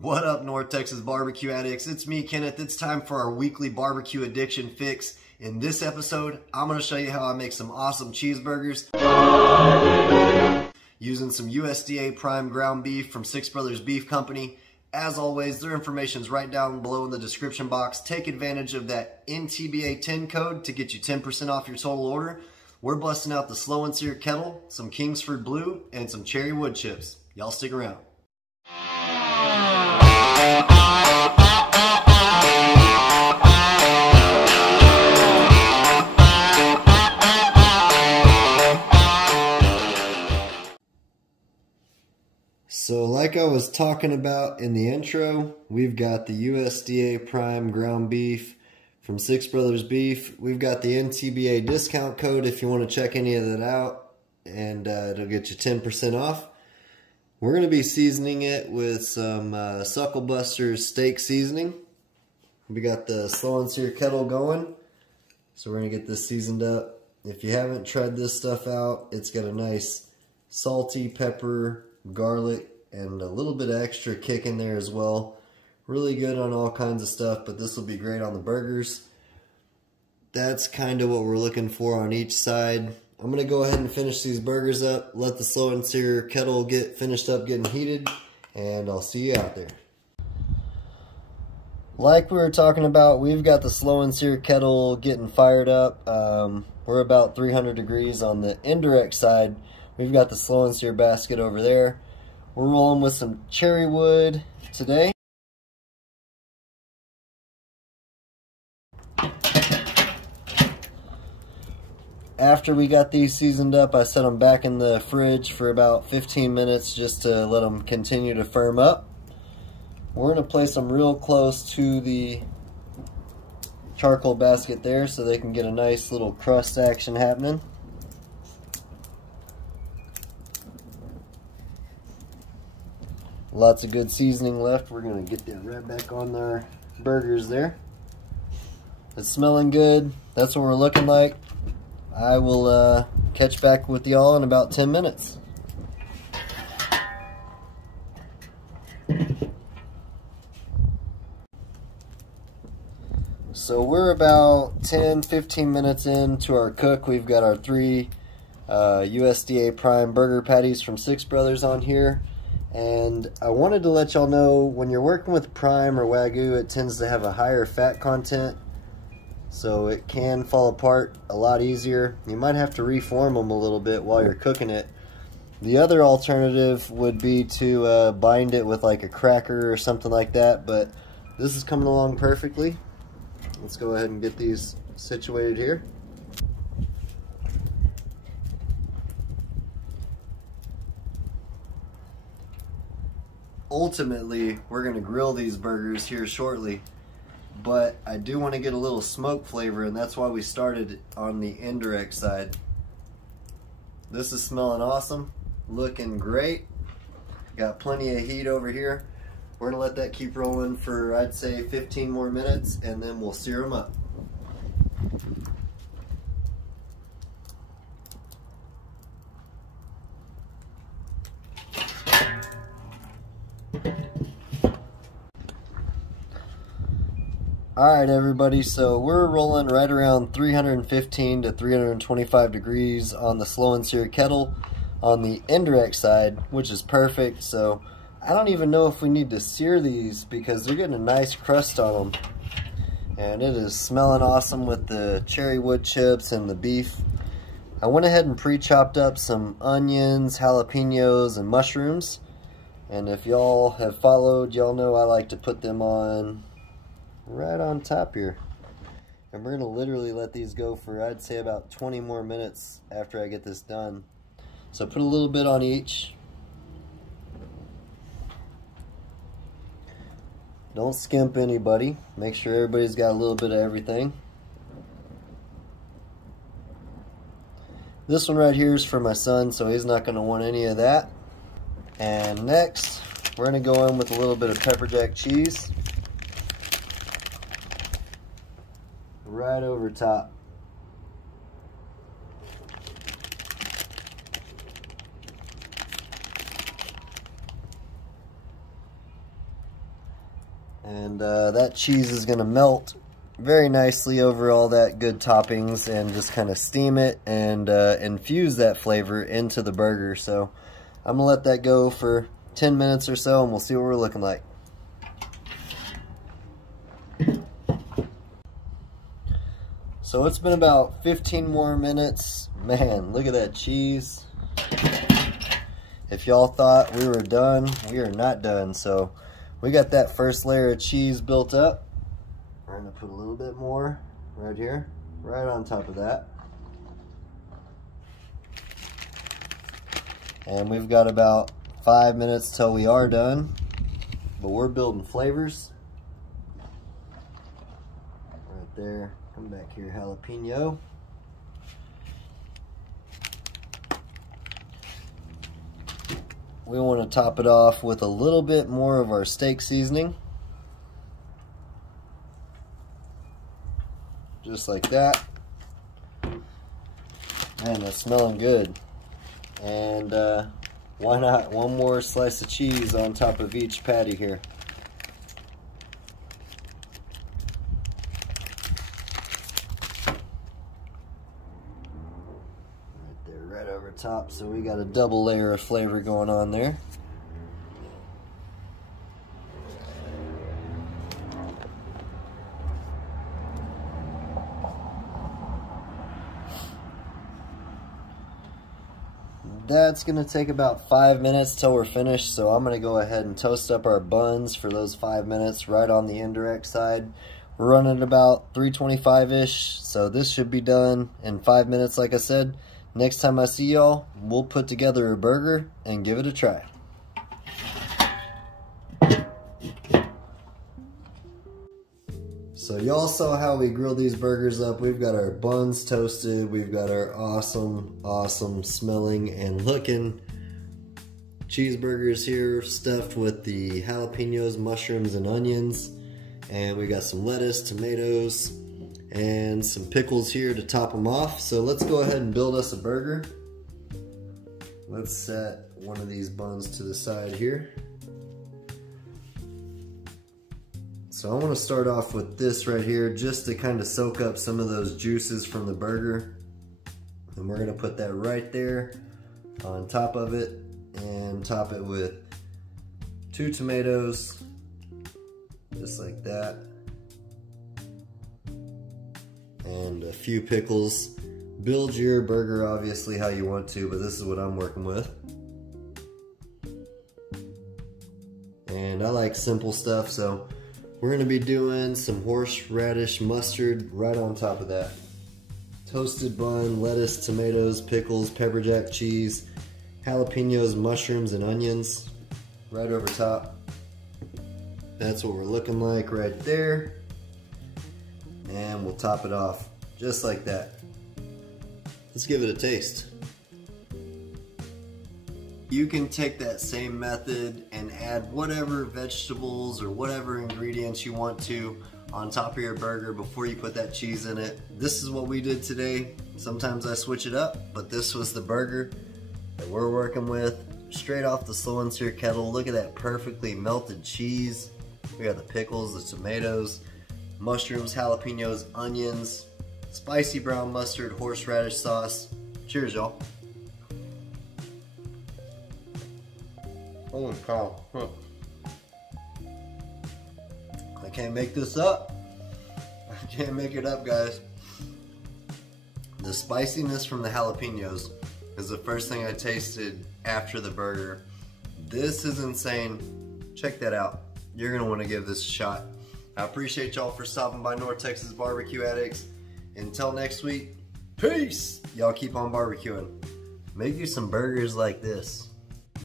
What up, North Texas barbecue addicts? It's me, Kenneth. It's time for our weekly barbecue addiction fix. In this episode, I'm going to show you how I make some awesome cheeseburgers using some USDA prime ground beef from Six Brothers Beef Company. As always, their information is right down below in the description box. Take advantage of that NTBA 10 code to get you 10% off your total order. We're busting out the slow and sear kettle, some Kingsford Blue, and some cherry wood chips. Y'all stick around. So like I was talking about in the intro, we've got the USDA prime ground beef from Six Brothers Beef. We've got the NTBA discount code if you want to check any of that out, and it'll get you 10% off. We're going to be seasoning it with some Suckle Buster's steak seasoning. We got the slow and sear kettle going, so we're going to get this seasoned up. If you haven't tried this stuff out, it's got a nice salty pepper, garlic, and a little bit of extra kick in there as well. Really good on all kinds of stuff, but this will be great on the burgers. That's kind of what we're looking for on each side. I'm going to go ahead and finish these burgers up, let the slow and sear kettle get finished up getting heated, and I'll see you out there. Like we were talking about, we've got the slow and sear kettle getting fired up. We're about 300 degrees on the indirect side. We've got the slow and sear basket over there. We're rolling with some cherry wood today. After we got these seasoned up, I set them back in the fridge for about 15 minutes just to let them continue to firm up. We're going to place them real close to the charcoal basket there so they can get a nice little crust action happening. Lots of good seasoning left. We're going to get that right back on our burgers there. It's smelling good. That's what we're looking like. I will catch back with y'all in about 10 minutes. So we're about 10-15 minutes into our cook. We've got our 3 USDA prime burger patties from Six Brothers on here. And I wanted to let y'all know, when you're working with prime or Wagyu, it tends to have a higher fat content, so it can fall apart a lot easier. You might have to reform them a little bit while you're cooking it. The other alternative would be to bind it with like a cracker or something like that, but this is coming along perfectly. Let's go ahead and get these situated here. Ultimately, we're going to grill these burgers here shortly, but I do want to get a little smoke flavor, and that's why we started on the indirect side. This is smelling awesome, looking great. Got plenty of heat over here. We're going to let that keep rolling for, I'd say, 15 more minutes, and then we'll sear them up. Alright everybody, so we're rolling right around 315 to 325 degrees on the slow and sear kettle on the indirect side, which is perfect. So I don't even know if we need to sear these because they're getting a nice crust on them. And it is smelling awesome with the cherry wood chips and the beef. I went ahead and pre-chopped up some onions, jalapenos, and mushrooms. And if y'all have followed, y'all know I like to put them on right on top here. And we're going to literally let these go for, I'd say, about 20 more minutes after I get this done. So put a little bit on each. Don't skimp anybody. Make sure everybody's got a little bit of everything. This one right here is for my son, so he's not going to want any of that. And next, we're going to go in with a little bit of pepper jack cheese. Right over top. And that cheese is going to melt very nicely over all that good toppings and just kind of steam it and infuse that flavor into the burger. So I'm gonna let that go for 10 minutes or so and we'll see what we're looking like. So it's been about 15 more minutes. Man, look at that cheese. If y'all thought we were done, we are not done. So we got that first layer of cheese built up. We're gonna put a little bit more right here, right on top of that. And we've got about 5 minutes till we are done, but we're building flavors. Right there, come back here, jalapeno. We want to top it off with a little bit more of our steak seasoning. Just like that. Man, that's smelling good. And why not one more slice of cheese on top of each patty here. Right there, right over top. So we got a double layer of flavor going on there. That's gonna take about 5 minutes till we're finished, so I'm gonna go ahead and toast up our buns for those 5 minutes right on the indirect side. We're running about 325-ish, so this should be done in 5 minutes like I said. Next time I see y'all, we'll put together a burger and give it a try. So y'all saw how we grilled these burgers up. We've got our buns toasted. We've got our awesome smelling and looking cheeseburgers here stuffed with the jalapenos, mushrooms, and onions. And we got some lettuce, tomatoes, and some pickles here to top them off. So let's go ahead and build us a burger. Let's set one of these buns to the side here. So I want to start off with this right here just to kind of soak up some of those juices from the burger. And we're going to put that right there on top of it and top it with 2 tomatoes, just like that. And a few pickles. Build your burger obviously how you want to, but this is what I'm working with. And I like simple stuff, so we're gonna be doing some horseradish mustard right on top of that. Toasted bun, lettuce, tomatoes, pickles, pepper jack cheese, jalapenos, mushrooms, and onions right over top. That's what we're looking like right there. And we'll top it off just like that. Let's give it a taste. You can take that same method and add whatever vegetables or whatever ingredients you want to on top of your burger before you put that cheese in it. This is what we did today. Sometimes I switch it up, but this was the burger that we're working with. Straight off the slow and sear kettle. Look at that perfectly melted cheese. We got the pickles, the tomatoes, mushrooms, jalapenos, onions, spicy brown mustard, horseradish sauce. Cheers, y'all. Holy cow. I can't make this up. I can't make it up, guys. The spiciness from the jalapenos is the first thing I tasted after the burger. This is insane. Check that out. You're gonna wanna give this a shot. I appreciate y'all for stopping by North Texas Barbecue Addicts. Until next week, peace! Y'all keep on barbecuing. Make you some burgers like this.